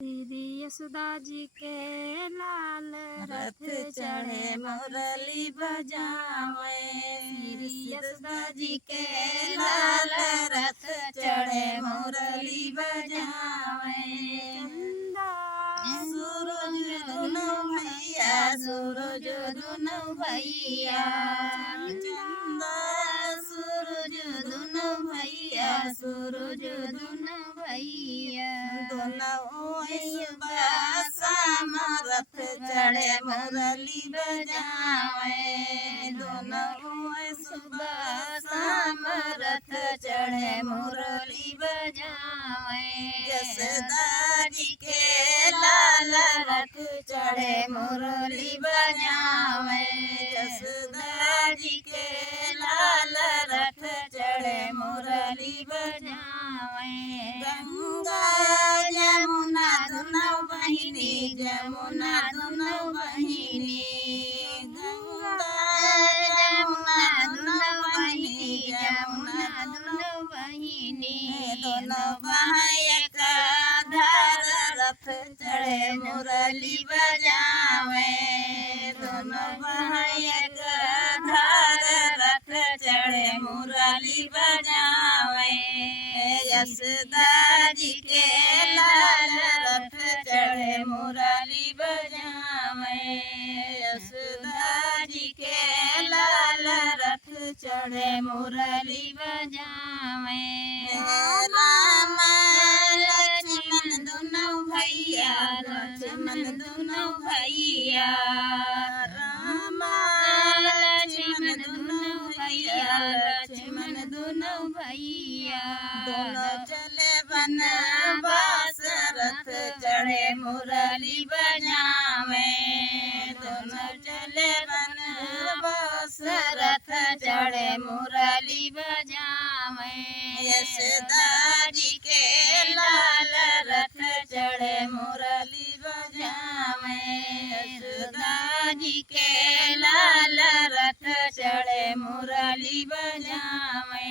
श्री यशोदा जी के लाल रथ चढ़े मुरली बजावे। श्री यशोदा जी के लाल रथ चढ़े मुरली बजावे। सूरज दुनो भैया, सूरज दुनो भैया, चंदा सूरज दुनो भैया, सूरज दुनो भैया, दोनों शाम रथ चढ़े मुरली बजावे। दोनों सुबह शाम रथ चढ़े मुरली बजावे। यशोदा जी के लाल रथ चढ़े मुरली बजावे। यशोदा जी के लाल रथ चढ़े मुरली बजावे। गंगा जमुना दुनो बहिनी, जमुना दुनो बहिनी, गंगा जमुना दुनो बहिनी, जमुना दुनो बहिनी, दोनों बहैया का धार रथ चढ़े मुरली बजावे। दोनों बहैया का धार रथ चढ़े मुरली बजावे। यशोदा जी के लाल रथ चढ़े मुरली बजावे। यशोदा जी के लाल रथ चढ़े मुरली बजावे। राम लक्ष्मण दोनों भैया, लक्ष्मण दोनों भैया, राम लक्ष्मण दोनों भैया, लक्ष्मण दोनों भैया, दोनों चले वनवास रथ चढ़े मुरली बजावे। दोनों चले वनवास रथ चढ़े मुरली बजावे। यशोदा जी के लाल रथ चढ़े मुरली बजावे। यशोदा जी के लाल रथ चढ़े मुरली बजावे।